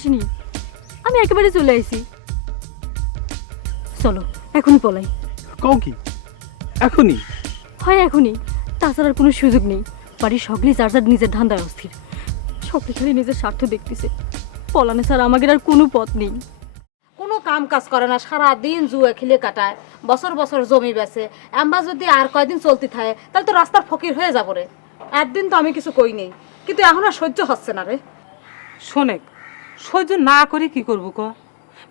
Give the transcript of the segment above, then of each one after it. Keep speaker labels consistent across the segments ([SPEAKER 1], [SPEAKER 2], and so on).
[SPEAKER 1] আসিনি। আমি একেবারে চলে আইছি। চলো এখনই পলাই।
[SPEAKER 2] কও কি? এখনই?
[SPEAKER 1] হয় এখনই। তাছাড়া আর কোনো সুযোগ নেই। বাড়ির সকলেই যার যার নিজের ধান্দায় অস্থির। সকলে খালি নিজের স্বার্থ দেখতেছে। পলানে স্যার আমাদের আর কোনো পথ নেই।
[SPEAKER 3] কোনো কাম কাজ করে না সারা দিন জুয়ে খেলে কাটায় বছর বছর জমি বেচে। আমরা যদি আর কয়দিন চলতে থাকে তাহলে তো রাস্তার ফকির হয়ে যাব রে। একদিন তো আমি কিছু কই নেই। কিন্তু এখন আর সহ্য হচ্ছে না রে।
[SPEAKER 4] শোনেক সহ্য না করে কি করব ক?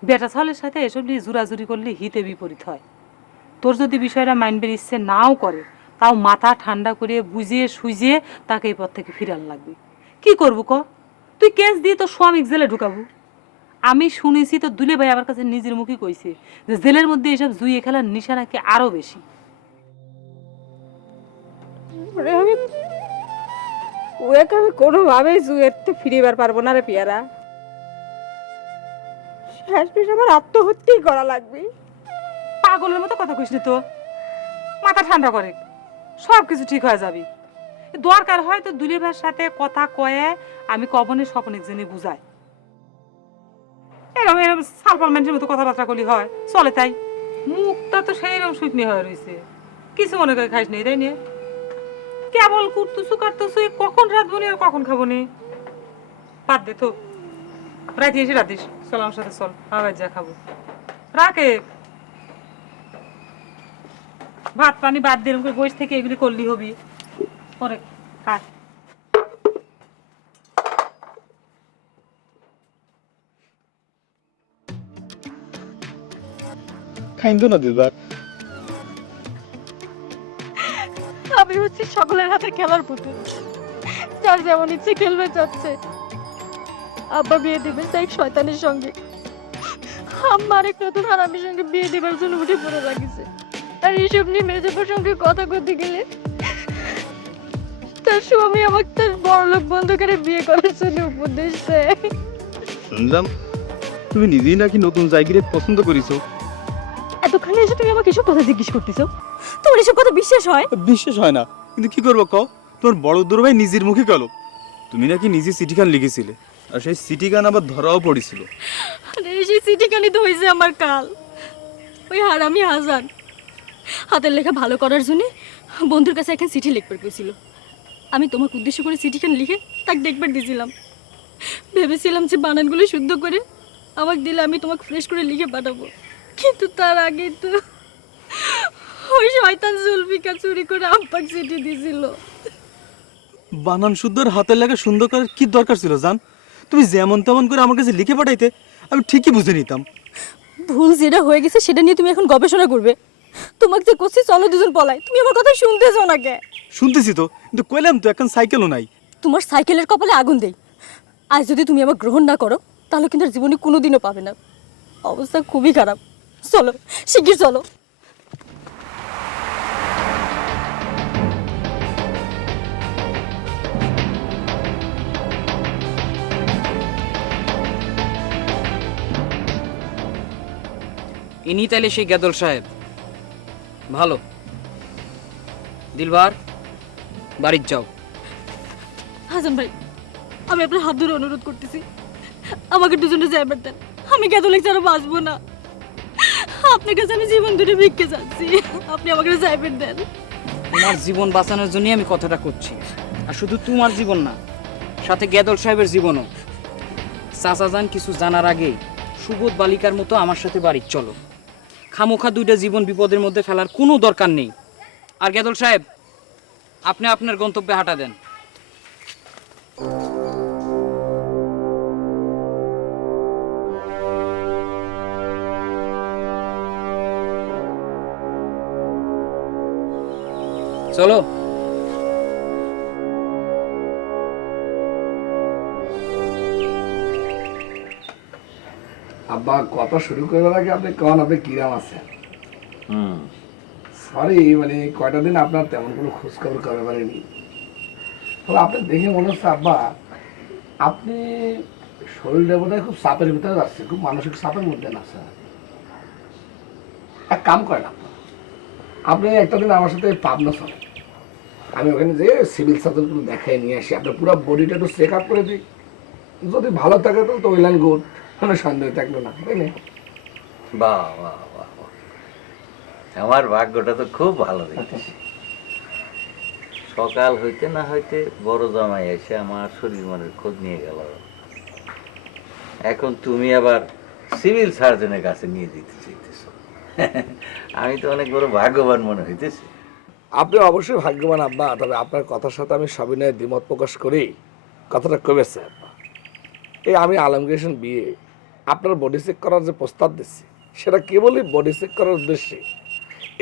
[SPEAKER 4] বেটা ছালের সাথে এসব নিয়ে জুরাজুরি করলে হিতে বিপরীত হয়। তোর যদি বিষয়টা মাইন্ডের ইচ্ছে নাও করে, তাও মাথা ঠান্ডা করে বুঝিয়ে সুইজিয়ে তাকে এই পথ থেকে ফিরান লাগবে। কি করব ক? তুই কেস দিয়ে তোর স্বামী জেলে ঢুকাবো। আমি শুনেছি তো দুলে ভাই আমার কাছে নিজের মুখে কইছে যে জেলের মধ্যে এসব জুইয়ে খেলার নিশা নাকি আরও বেশি।
[SPEAKER 3] ওকে আমি কোনোভাবেই জুয়েতে ফিরিবার পারব না রে পিয়ারা। পেশ আমার আত্মহত্যাই করা লাগবে।
[SPEAKER 4] পাগলের মতো কথা কইস তো। মাথা ঠান্ডা করে। সব কিছু ঠিক হয়ে যাবে। দরকার হয় তো দুলে ভাইয়ের সাথে কথা কয়ে আমি কবনে স্বপন একজনে বুঝাই। এরকম এরকম সালপালমেন্টের মতো কথাবার্তা করলি হয়। চলে তাই। মুখটা তো সেই রকম শুকনি হয়ে রয়েছে কিছু মনে করে খাইস নেই তাই নিয়ে কেবল কুটতুসু কাটতুসু কখন রাত নি আর কখন খাব নি? বাদ দে তো। রাতে এসে রাতিস চল আমার সাথে চল। আবার যা খাব। রাকে ভাত পানি বাদ এরকম করে বসে থেকে এগুলি করলি হবি। পরে
[SPEAKER 2] খাইন্দো না দিলবার
[SPEAKER 1] আমি হচ্ছি সকলের হাতে খেলার পুতুল। যার যেমন ইচ্ছে খেলবে যাচ্ছে। আব্বা বিয়ে দিবে তাই শয়তানের সঙ্গে। আম্মা আরেক নতুন হারামির সঙ্গে বিয়ে দিবার জন্য উঠে পড়ে লাগিছে। আর এইসব নিয়ে মেজেবার সঙ্গে কথা করতে গেলে তার স্বামী আমাকে তার বড়লোক বন্ধুকারে বিয়ে করার জন্য উপদেশ দেয়।
[SPEAKER 2] শুনলাম তুমি নিজেই নাকি নতুন জায়গায় পছন্দ করিছো।
[SPEAKER 1] এতক্ষণে এসে তুমি আমাকে এসব কথা জিজ্ঞেস করতেছো? তোমার এসব কথা বিশ্বাস হয়?
[SPEAKER 2] বিশ্বাস হয় না। কিন্তু কি করব কও? তোমার বড় দুর্ভাই নিজের মুখে গেল তুমি নাকি নিজে চিঠি খান লিখেছিলে। আর সেই চিঠি গান আবার ধরাও পড়েছিল।
[SPEAKER 1] আরে সেই চিঠি কানি তো হয়েছে আমার কাল। ওই হারামি হাসান। হাতের লেখা ভালো করার জন্য বন্ধুর কাছে এখন চিঠি লিখবার গেছিল। আমি তোমাকে উদ্দেশ্য করে চিঠিখান লিখে তাকে দেখবার দিয়েছিলাম ভেবেছিলাম যে বানানগুলো শুদ্ধ করে আমাকে দিলে আমি তোমাকে ফ্রেশ করে লিখে পাঠাবো। কিন্তু তার আগে তো ওই শয়তান জুলফিকা চুরি করে আব্বাক চিঠি দিয়েছিল
[SPEAKER 2] বানান শুদ্ধ আর হাতের লেখা সুন্দর করার কি দরকার ছিল জান? তুমি যেমন তেমন করে আমার কাছে লিখে পাঠাইতে আমি ঠিকই বুঝে নিতাম।
[SPEAKER 1] ভুল যেটা হয়ে গেছে সেটা নিয়ে তুমি এখন গবেষণা করবে। তোমাকে যে করছি চলো দুজন পলাই তুমি আমার কথা শুনতেছো না কে?
[SPEAKER 2] শুনতেছি তো কিন্তু কইলাম তো এখন সাইকেলও নাই।
[SPEAKER 1] তোমার সাইকেলের কপালে আগুন দেই। আজ যদি তুমি আমার গ্রহণ না করো তাহলে কিন্তু জীবনে কোনোদিনও পাবে না। অবস্থা খুবই খারাপ। চলো শিগগির চলো।
[SPEAKER 5] ইনি তাইলে সেই গেদল সাহেব। ভালো। দিলবার বাড়ির যাও।
[SPEAKER 1] হাসান ভাই আমি আপনার হাত ধরে অনুরোধ করতেছি। আমাকে দুজনে যাইবার দেন। আমি ক্যাথলিক ছাড়া বাঁচবো না। আপনার কাছে আমি জীবন ধরে ভিক্ষে যাচ্ছি আপনি আমাকে যাইবেন দেন।
[SPEAKER 5] তোমার জীবন বাঁচানোর জন্যই আমি কথাটা করছি। আর শুধু তোমার জীবন না সাথে গেদল সাহেবের জীবনও। চাচা যান কিছু জানার আগেই সুবোধ বালিকার মতো আমার সাথে বাড়ির চলো। খামোখা দুইটা জীবন বিপদের মধ্যে ফেলার কোনো দরকার নেই। আর গেদল সাহেব, আপনি আপনার গন্তব্যে হাঁটা দেন। চলো।
[SPEAKER 6] আব্বা কথা শুরু করার আগে আপনি কন আপনি কিরাম আছেন? সরি মানে কয়টা দিন আপনার তেমন কোনো খোঁজখবর করতে পারেনি তবে আপনি দেখে মনে হচ্ছে আব্বা আপনি শরীরটা বোধ খুব চাপের ভিতরে যাচ্ছে খুব মানসিক চাপের মধ্যে আছেন। এক কাম করেন আপনার আপনি একটা দিন আমার সাথে পাবনা চলেন। আমি ওখানে যে সিভিল সার্জন দেখাই নিয়ে আসি আপনার পুরো বডিটা একটু চেক আপ করে দিই। যদি ভালো থাকে তো তো ওইলান গুড কোনো সন্দেহ থাকল না তাই না
[SPEAKER 7] বাহ বাহ বাহ বাহ। আমার ভাগ্যটা তো খুব ভালো দেখতেছি সকাল হইতে না হইতে বড় জামাই এসে আমার শরীর মনের খোঁজ নিয়ে গেল। এখন তুমি আবার সিভিল সার্জনের কাছে নিয়ে দিতে চাইতেছ। আমি তো অনেক বড় ভাগ্যবান মনে হইতেছি।
[SPEAKER 6] আপনি অবশ্যই ভাগ্যবান আব্বা তবে আপনার কথার সাথে আমি সবিনয় দ্বিমত প্রকাশ করি। কথাটা কমেছে আব্বা। এই আমি আলমগীর বিয়ে আপনার বডি চেক করার যে প্রস্তাব দিচ্ছি সেটা কেবলই বডি চেক করার উদ্দেশ্যে।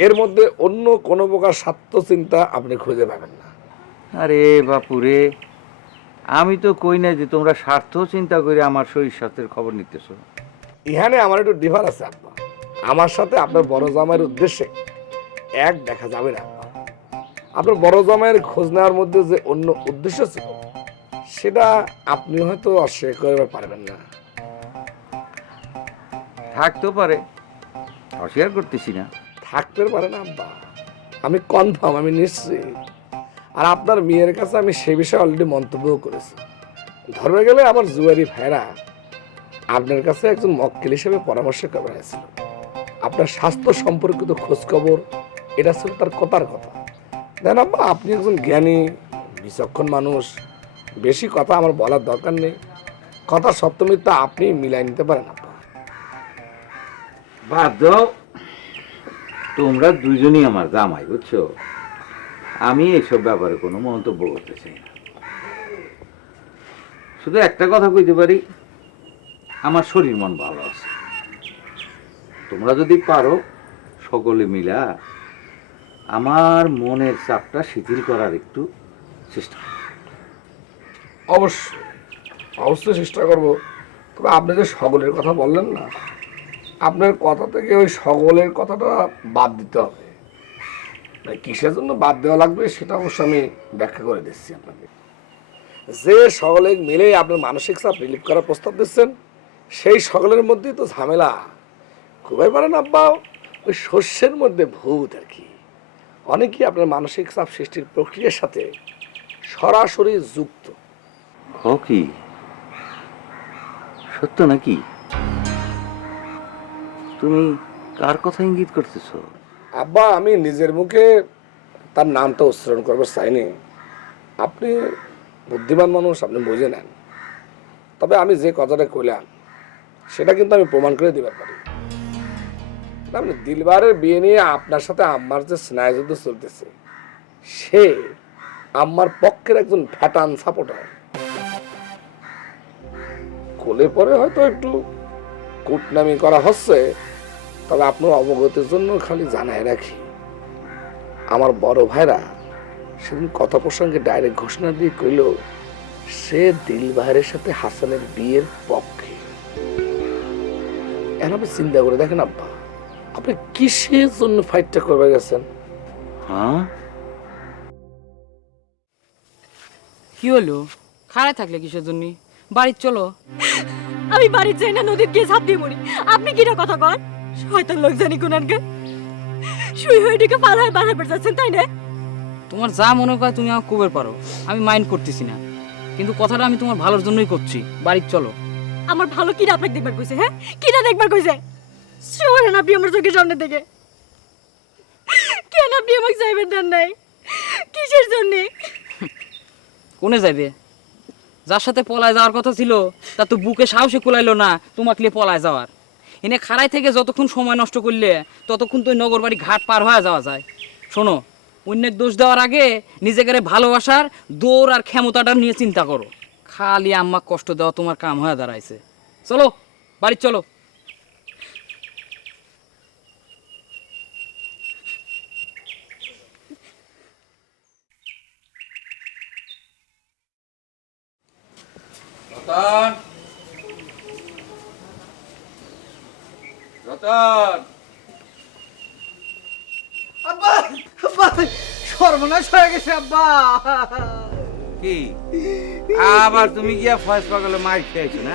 [SPEAKER 6] এর মধ্যে অন্য কোনো প্রকার স্বার্থ চিন্তা আপনি খুঁজে পাবেন না।
[SPEAKER 7] আরে বাপুরে আমি তো কই না যে তোমরা স্বার্থ চিন্তা করে আমার শরীর স্বাস্থ্যের খবর নিতেছো।
[SPEAKER 6] ইহানে আমার একটু ডিফার আছে আব্বা। আমার সাথে আপনার বড় জামাইয়ের উদ্দেশ্যে এক দেখা যাবে না আব্বা। আপনার বড় জামাইয়ের খোঁজ নেওয়ার মধ্যে যে অন্য উদ্দেশ্য ছিল সেটা আপনি হয়তো অস্বীকার করতে পারবেন না।
[SPEAKER 7] থাকতেও পারে। অস্বীকার করতেছি না।
[SPEAKER 6] থাকতে পারে না, আব্বা। আমি কনফার্ম আমি নিশ্চিত। আর আপনার মেয়ের কাছে আমি সে বিষয়ে অলরেডি মন্তব্যও করেছি। ধরবে গেলে আমার জুয়ারি ভাইরা আপনার কাছে একজন মক্কেল হিসেবে পরামর্শ করে হয়েছিল। আপনার স্বাস্থ্য সম্পর্কিত খোঁজখবর, এটা ছিল তার কথার কথা। দেন আব্বা, আপনি একজন জ্ঞানী, বিচক্ষণ মানুষ, বেশি কথা আমার বলার দরকার নেই। কথা সপ্তমিতা আপনি মিলাই নিতে পারেন, আব্বা।
[SPEAKER 7] বাদ দাও তোমরা দুজনই আমার জামাই, বুঝছ? আমি এইসব ব্যাপারে কোনো মন্তব্য করতে চাই না। শুধু একটা কথা কইতে পারি, আমার শরীর মন ভালো আছে। তোমরা যদি পারো, সকলে মিলা আমার মনের চাপটা শিথিল করার একটু চেষ্টা।
[SPEAKER 6] অবশ্যই অবশ্যই চেষ্টা করব। তবে আপনি যে সকলের কথা বললেন না আপনার কথা থেকে ওই সকলের কথাটা বাদ দিতে হবে। মানে কিসের জন্য বাদ দেওয়া লাগবে সেটা অবশ্য আমি ব্যাখ্যা করে দিচ্ছি আপনাকে। যে সকলে মিলে আপনার মানসিক চাপ রিলিফ করার প্রস্তাব দিচ্ছেন, সেই সকলের মধ্যেই তো ঝামেলা। খুবই পারেন আব্বা, ওই শস্যের মধ্যে ভূত আর কি। অনেকেই আপনার মানসিক চাপ সৃষ্টির প্রক্রিয়ার সাথে সরাসরি যুক্ত।
[SPEAKER 7] কি? সত্য নাকি? তুমি কার কথা ইঙ্গিত করতেছো?
[SPEAKER 6] আব্বা, আমি নিজের মুখে তার নামটা উচ্চারণ করবার চাইনি আপনি বুদ্ধিমান মানুষ, আপনি বুঝে নেন। তবে আমি যে কথাটা কইলাম, সেটা কিন্তু আমি প্রমাণ করে দিবার পারি। আপনি দিলবারের বিয়ে নিয়ে আপনার সাথে আম্মার যে স্নায়ুযুদ্ধ চলতেছে, সে আম্মার পক্ষের একজন ফ্যাটান সাপোর্টার। কোলে পরে হয়তো একটু কুটনামি করা হচ্ছে তবে আপনার অবগতির জন্য খালি জানাই রাখি। আমার বড় ভাইরা সেদিন কথা প্রসঙ্গে ডাইরেক্ট ঘোষণা দিয়ে কইল সে দিল ভাইয়ের সাথে হাসানের বিয়ের পক্ষে। এখন আপনি চিন্তা করে দেখেন আব্বা আপনি কিসের জন্য ফাইটটা করবে গেছেন?
[SPEAKER 7] হ্যাঁ?
[SPEAKER 5] কি হলো? খাড়ায় থাকলে কিসের জন্য? বাড়ির চলো।
[SPEAKER 1] আমি বাড়ির যাই না নদীর গিয়ে ঝাঁপ দিয়ে মরি। আপনি কিনা কথা কন? শয়তান লোক জানি কোনানকে শুই হয়ে দিকে পাল হয়ে বাধা পেয়ে যাচ্ছেন তাই না?
[SPEAKER 5] তোমার যা মনে করে তুমি আমাকে কবের পারো আমি মাইন্ড করতেছি না। কিন্তু কথাটা আমি তোমার ভালোর জন্যই করছি। বাড়ির চলো।
[SPEAKER 1] আমার ভালো কিনা আপনাকে দেখবার কইছে হ্যাঁ? কিনা দেখবার কইছে? শোনেন আপনি আমার চোখের সামনে থেকে কেন আপনি আমাকে যাইবেন দেন নাই? কিসের জন্যে?
[SPEAKER 5] কোনে যাবে যার সাথে পলায় যাওয়ার কথা ছিল, তা তো বুকে সাহসে কুলাইলো না, তোমাকে নিয়ে পলায় যাওয়ার। এনে খাড়াই থেকে যতক্ষণ সময় নষ্ট করলে, ততক্ষণ তো নগর বাড়ি ঘাট পার হয়ে যাওয়া যায়। শোনো, অন্যের দোষ দেওয়ার আগে নিজেকে ভালোবাসার দৌড় আর ক্ষমতাটা নিয়ে চিন্তা করো। খালি আম্মা কষ্ট দেওয়া তোমার কাম হয়ে দাঁড়াইছে। চলো, বাড়ি চলো।
[SPEAKER 7] রতন। রতন।
[SPEAKER 2] আব্বা আব্বা সর্বনাশ হয়ে গেছে আব্বা।
[SPEAKER 7] কি? আবার তুমি গিয়া ফয়েস পাগলে মার খেয়েছো না?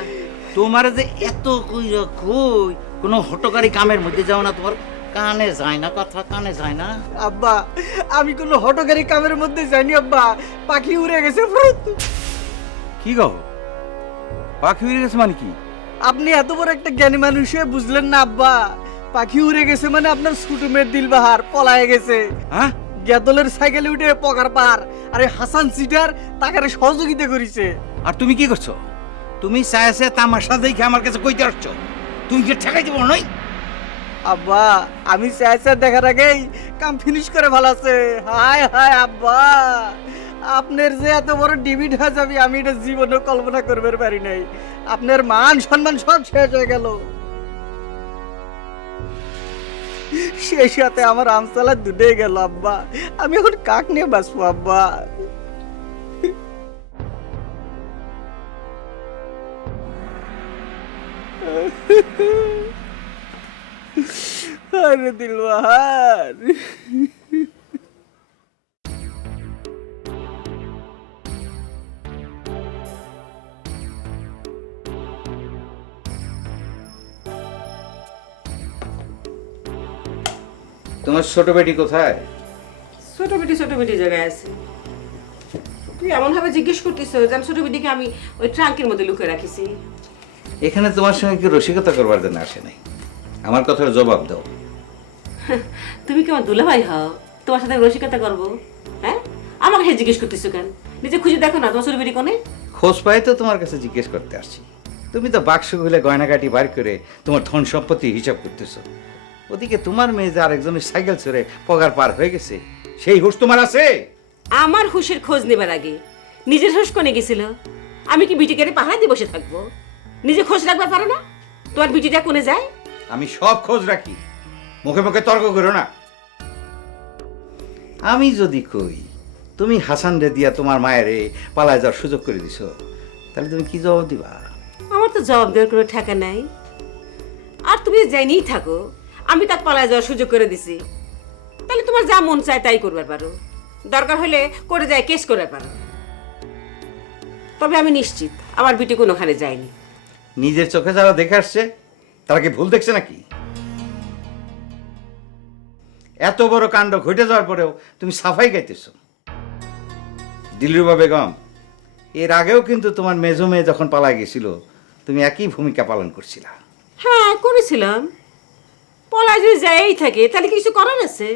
[SPEAKER 7] তোমার যে এত কইরা কই কোনো হটকারী কামের মধ্যে যাও না তোমার। কানে যায় না কথা কানে যায় না।
[SPEAKER 2] আব্বা আমি কোনো হটকারী কামের মধ্যে যাইনি আব্বা। পাখি উড়ে গেছে।
[SPEAKER 7] কি গো? পাখি উড়ে গেছে মানে কি?
[SPEAKER 2] আপনি এত বড় একটা জ্ঞানী মানুষ হয়ে বুঝলেন না আব্বা। পাখি উড়ে গেছে মানে আপনার ছোট মেয়ের দিলবাহার পলায় গেছে।
[SPEAKER 7] হ্যাঁ?
[SPEAKER 2] গ্যাদলের সাইকেলে উঠে পকার পার আরে হাসান সিটার তাকারে সহযোগিতা করেছে।
[SPEAKER 7] আর তুমি কি করছ? তুমি চাইছে তামাশা দেখে আমার কাছে কইতে আসছো। তুমি কি ঠেকাই দিব নই?
[SPEAKER 2] আব্বা আমি চাইছে দেখার আগেই কাম ফিনিশ করে ভালো আছে। হায় হায় আব্বা। আপনার যে এত বড় ডিবিট হয়ে যাবে, আমি এটা জীবনে কল্পনা করবে পারি নাই। আপনার মান সম্মান সব শেষ হয়ে গেল। সেই সাথে আমার আমসালা দুটে গেল, আব্বা। আমি এখন কাক নিয়ে বাঁচবো, আব্বা? আরে দিলবাহার
[SPEAKER 7] তোমার ছোট বেটি কোথায়?
[SPEAKER 8] ছোট বেটি ছোট বেটি জায়গায় আছে। তুই এমন ভাবে জিজ্ঞেস করতেছ যে আমি ছোট বেটিকে আমি ওই ট্রাঙ্কের মধ্যে লুকিয়ে রাখিছি।
[SPEAKER 7] এখানে তোমার সঙ্গে কি রসিকতা করবার জন্য আসে নাই? আমার কথার জবাব দাও।
[SPEAKER 8] তুমি কি আমার দুলাভাই হও? তোমার সাথে রসিকতা করব? হ্যাঁ? আমাকে হে জিজ্ঞেস করতেছো কেন? নিজে খুঁজে দেখো না তোমার ছোট বেটি কোনে?
[SPEAKER 7] খোঁজ পাই তো তোমার কাছে জিজ্ঞেস করতে আসছি। তুমি তো বাক্স খুলে গয়নাকাটি বার করে তোমার ধন সম্পত্তি হিসাব করতেছো। ওদিকে তোমার মেয়ে যে আরেকজনের সাইকেল ছেড়ে পগার পার হয়ে গেছে সেই হুশ তোমার আছে?
[SPEAKER 8] আমার হুশের খোঁজ নেবার আগে নিজের হুশ কোনে গেছিল? আমি কি বিটিকে পাহারা দিয়ে বসে থাকব? নিজে খোঁজ রাখবার পারো না? তোমার বিটিটা কোনে যায়।
[SPEAKER 7] আমি সব খোঁজ রাখি। মুখে মুখে তর্ক করো না। আমি যদি কই তুমি হাসান রে দিয়া তোমার মায়েরে পালায় যাওয়ার সুযোগ করে দিছো তাহলে তুমি কি জবাব দিবা?
[SPEAKER 8] আমার তো জবাব দেওয়ার কোনো ঠেকা নাই। আর তুমি জানিই থাকো। আমি তাকে পালায় যাওয়ার সুযোগ করে দিছি। তাহলে তোমার যা মন চায় তাই করবার পারো। দরকার হলে করে যায় কেস করতে পারো। তবে আমি নিশ্চিত আমার বিটি কোনোখানে যায়নি।
[SPEAKER 7] নিজের চোখে যারা দেখে আসছে তারা কি ভুল দেখছে নাকি? এত বড় কাণ্ড ঘটে যাওয়ার পরেও তুমি সাফাই গাইতেছ। দিলরুবা বেগম এর আগেও কিন্তু তোমার মেজো মেয়ে যখন পালা গেছিল তুমি একই ভূমিকা পালন করছিলা।
[SPEAKER 8] হ্যাঁ করেছিলাম। পলায় যদি যাই থাকে, তাহলে কিছু করার আছে?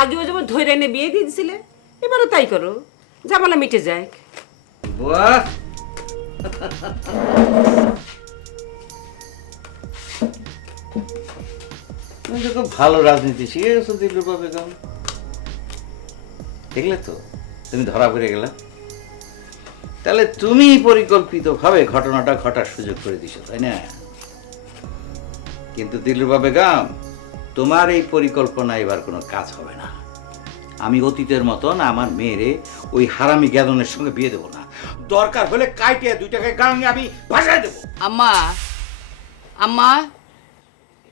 [SPEAKER 8] আগেও যেমন ধৈর্য এনে বিয়ে দিয়ে দিছিলে, এবারও তাই করো। জামালা মিটে যায়
[SPEAKER 7] বাহ খুব ভালো রাজনীতি শিখে গেছো দিলরুবা বেগম দেখলে তো, তুমি ধরা পড়ে গেলা। তাহলে তুমি পরিকল্পিতভাবে ঘটনাটা ঘটার সুযোগ করে দিছো, তাই না? কিন্তু দিলরুবা বেগম তোমার এই পরিকল্পনা এবার কোনো কাজ হবে না। আমি অতীতের মতন আমার মেয়েরে ওই হারামি গ্যাদনের সঙ্গে বিয়ে দেবো না। দরকার হলে কাইটে দুই টাকায় গাঙে আমি ভাষায় দেবো।
[SPEAKER 5] আম্মা আম্মা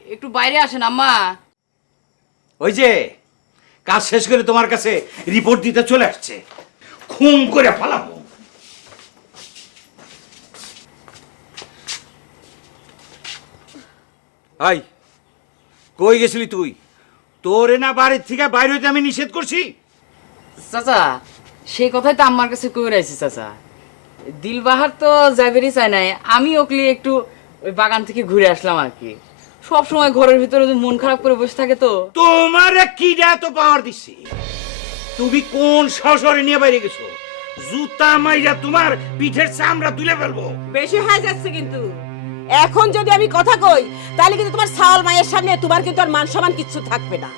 [SPEAKER 5] একটু বাইরে আসেন আম্মা।
[SPEAKER 7] ওই যে কাজ শেষ করে তোমার কাছে রিপোর্ট দিতে চলে আসছে। খুন করে ফালাবো হাই কই গেছিলি তুই? তোরে না বাড়ির থেকে বাইরে হইতে আমি নিষেধ করছি?
[SPEAKER 5] চাচা সেই কথাই তো আমার কাছে কই রাইছি চাচা। দিলবাহার তো যাবেরই চাই নাই আমি ওকলি একটু ওই বাগান থেকে ঘুরে আসলাম আর কি। সব সময় ঘরের ভিতরে মন খারাপ করে বসে থাকে তো?
[SPEAKER 7] তোমার কি এত পাওয়ার দিচ্ছি তুমি কোন সশরে নিয়ে বাইরে গেছো? জুতা মাইরা তোমার পিঠের চামড়া তুলে ফেলব।
[SPEAKER 8] বেশি হয়ে যাচ্ছে কিন্তু। এখন যদি আমি কথা কই তাহলে কিন্তু তোমার সাওয়াল মায়ের সামনে তোমার কিন্তু আর মান সম্মান কিচ্ছু থাকবে না।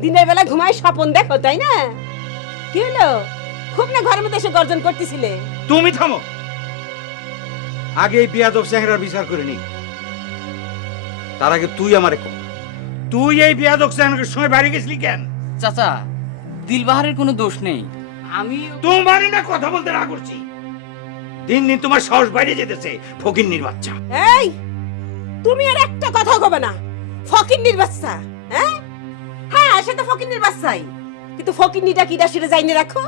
[SPEAKER 8] দিনের বেলা ঘুমায় স্বপন দেখো তাই না? কি হলো? খুব না ঘরের মধ্যে এসে গর্জন করতেছিলে?
[SPEAKER 7] তুমি থামো। আগে এই বিয়াদব চেহারার বিচার করে নি তার আগে তুই আমারে কর তুই এই বিয়াদব চেহারার সময় বাইরে গেছিলি কেন?
[SPEAKER 5] চাচা দিলবাহারের কোনো দোষ নেই। আমি
[SPEAKER 7] তোমার না কথা বলতে না করছি। দিন দিন তোমার সাহস বাইরে যেতেছে ফকিন্নির বাচ্চা।
[SPEAKER 8] এই তুমি আর একটা কথা কবে না। ফকিন্নির বাচ্চা হ্যাঁ? হ্যাঁ সেটা ফকিন্নির বাচ্চাই। কিন্তু ফকিন্নিটা কিটা সেটা যাইনি রাখো?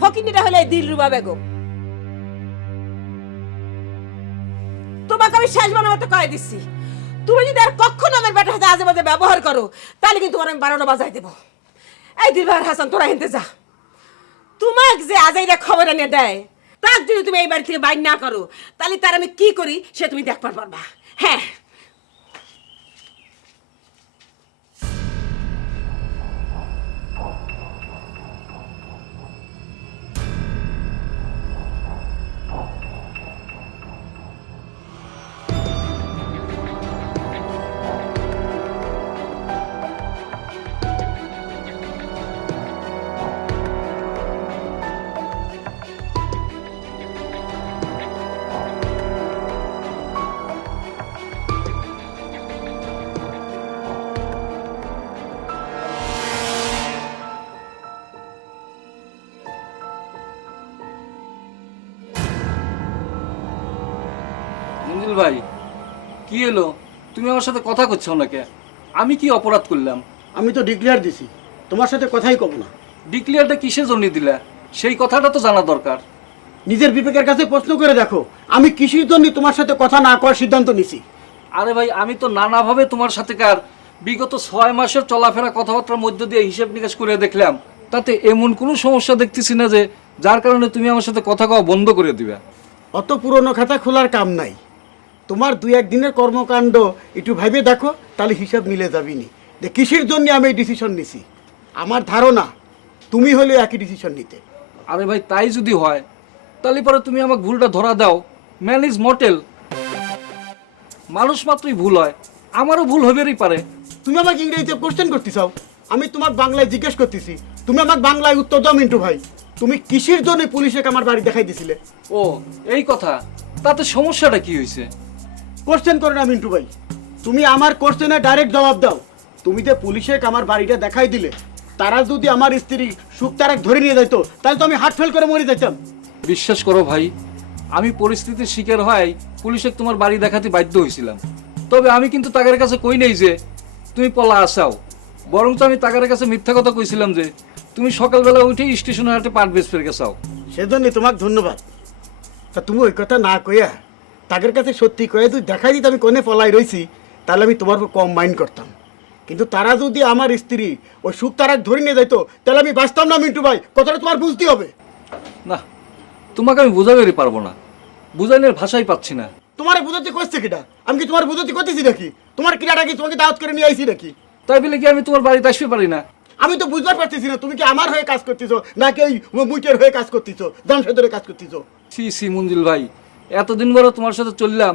[SPEAKER 8] ফকিন্নিটা হলে দিলরুবা বেগম। তোমাকে আমি শেষ বানাতে কয়ে দিচ্ছি। তুমি যদি আর কখনো আমার বেটার সাথে আজে বাজে ব্যবহার করো তাহলে কিন্তু তোমার আমি বারোটা বাজাই দেবো। এই দিলবাহার হাসান তোরা হিনতে যা। তোমাক যে আজাইরা খবর এনে দেয় তার যদি তুমি এই বাড়ি থেকে বাইর না করো, তাহলে তার আমি কি করি সে তুমি দেখবার পারবা। হ্যাঁ।
[SPEAKER 9] ভাই কি এলো তুমি আমার সাথে কথা করছ নাকি আমি কি অপরাধ করলাম?
[SPEAKER 10] আমি তো ডিক্লেয়ার দিছি। তোমার সাথে কথাই কব না।
[SPEAKER 9] ডিক্লেয়ারটা কিসের জন্য দিলা? সেই কথাটা তো জানা দরকার।
[SPEAKER 10] নিজের বিবেকের কাছে প্রশ্ন করে দেখো আমি কৃষির জন্য তোমার সাথে কথা না করার সিদ্ধান্ত নিছি?
[SPEAKER 9] আরে ভাই আমি তো নানাভাবে তোমার সাথে কার বিগত ছয় মাসের চলাফেরা কথাবার্তার মধ্য দিয়ে হিসেব নিকাশ করে দেখলাম। তাতে এমন কোনো সমস্যা দেখতেছি না যে যার কারণে তুমি আমার সাথে কথা কওয়া বন্ধ করে দিবে।
[SPEAKER 10] অত পুরনো খাতা খোলার কাম নাই। তোমার দুই একদিনের কর্মকাণ্ড একটু ভাবে দেখো তাহলে হিসাব মিলে যাবিনি। যে কৃষির জন্য আমি এই ডিসিশন নিছি? আমার ধারণা তুমি হলে একই ডিসিশন নিতে।
[SPEAKER 9] আরে ভাই তাই যদি হয় তাহলে পরে তুমি আমাকে ভুলটা ধরা দাও। ম্যান ইজ মটেল মানুষ মাত্রই ভুল হয় আমারও ভুল হবেরই পারে।
[SPEAKER 10] তুমি আমাকে ইংরেজিতে কোশ্চেন করতে চাও আমি তোমার বাংলায় জিজ্ঞেস করতেছি। তুমি আমাকে বাংলায় উত্তর দাও মিন্টু ভাই। তুমি কৃষির জন্য পুলিশে আমার বাড়ি দেখাই দিছিলে?
[SPEAKER 9] ও এই কথা। তাতে সমস্যাটা কি হয়েছে
[SPEAKER 10] কোশ্চেন করে না মিন্টু ভাই। তুমি আমার কোশ্চেনে ডাইরেক্ট জবাব দাও। তুমি যে পুলিশে আমার বাড়িটা দেখাই দিলে তারা যদি আমার স্ত্রী সুখ তারাক ধরে নিয়ে যাইতো তাহলে তো আমি হার্ট ফেল করে মরে যেতাম
[SPEAKER 9] বিশ্বাস করো ভাই আমি পরিস্থিতির শিকার হয় পুলিশে তোমার বাড়ি দেখাতে বাধ্য হয়েছিলাম। তবে আমি কিন্তু তাদের কাছে কই নেই যে তুমি পলা আসাও। বরঞ্চ আমি তাদের কাছে মিথ্যা কথা কইছিলাম যে তুমি সকালবেলা উঠে স্টেশনে হাটে পাট বেচ ফের গেছাও।
[SPEAKER 10] সেজন্য তোমাকে ধন্যবাদ। তা তুমি ওই কথা না কইয়া তাদের কাছে সত্যি কয়ে তুই দেখাই দিত আমি কোনে পলাই রইছি তাহলে আমি তোমার উপর কম মাইন্ড করতাম। কিন্তু তারা যদি আমার স্ত্রী ওই সুখ তারাক ধরে নিয়ে যাইতো তাহলে আমি বাঁচতাম না মিন্টু ভাই কথাটা তোমার বুঝতে হবে।
[SPEAKER 9] না তোমাকে আমি বোঝাবেরই পারব না। বুঝানোর ভাষাই পাচ্ছি না।
[SPEAKER 10] তোমার বুঝাতে করছে কিটা আমি কি তোমার বুঝাতে করতেছি নাকি? তোমার ক্রীড়াটা কি তোমাকে দাওয়াত করে নিয়ে আইছি নাকি?
[SPEAKER 9] তাই বলে কি আমি তোমার বাড়িতে আসতে পারি না?
[SPEAKER 10] আমি তো বুঝতে পারতেছি না তুমি কি আমার হয়ে কাজ করতেছো নাকি ওই মুইটের হয়ে কাজ করতেছো জামশেদরে কাজ করতেছো?
[SPEAKER 9] সি সি মঞ্জুল ভাই এতদিন বড় তোমার সাথে চললাম।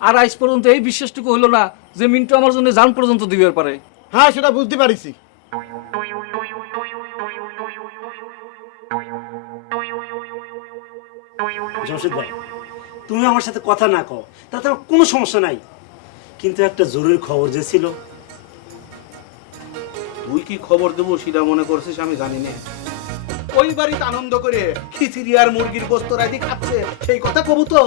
[SPEAKER 9] আর আজ পর্যন্ত এই বিশ্বাসটুকু হলো না যে মিন্টু আমার জন্য জান পর্যন্ত দিবে পারে
[SPEAKER 10] হ্যাঁ সেটা বুঝতে পারিছি।
[SPEAKER 11] জমশেদ ভাই তুমি আমার সাথে কথা না কও তাতে আমার কোনো সমস্যা নাই। কিন্তু একটা জরুরি খবর যে ছিল।
[SPEAKER 12] তুই কি খবর দেবো সেটা মনে করছিস আমি জানি না। ওই বাড়িতে আনন্দ করে খিচিড়ি আর মুরগির গোস্ত রাইতে খাচ্ছে। সেই কথা কবু তো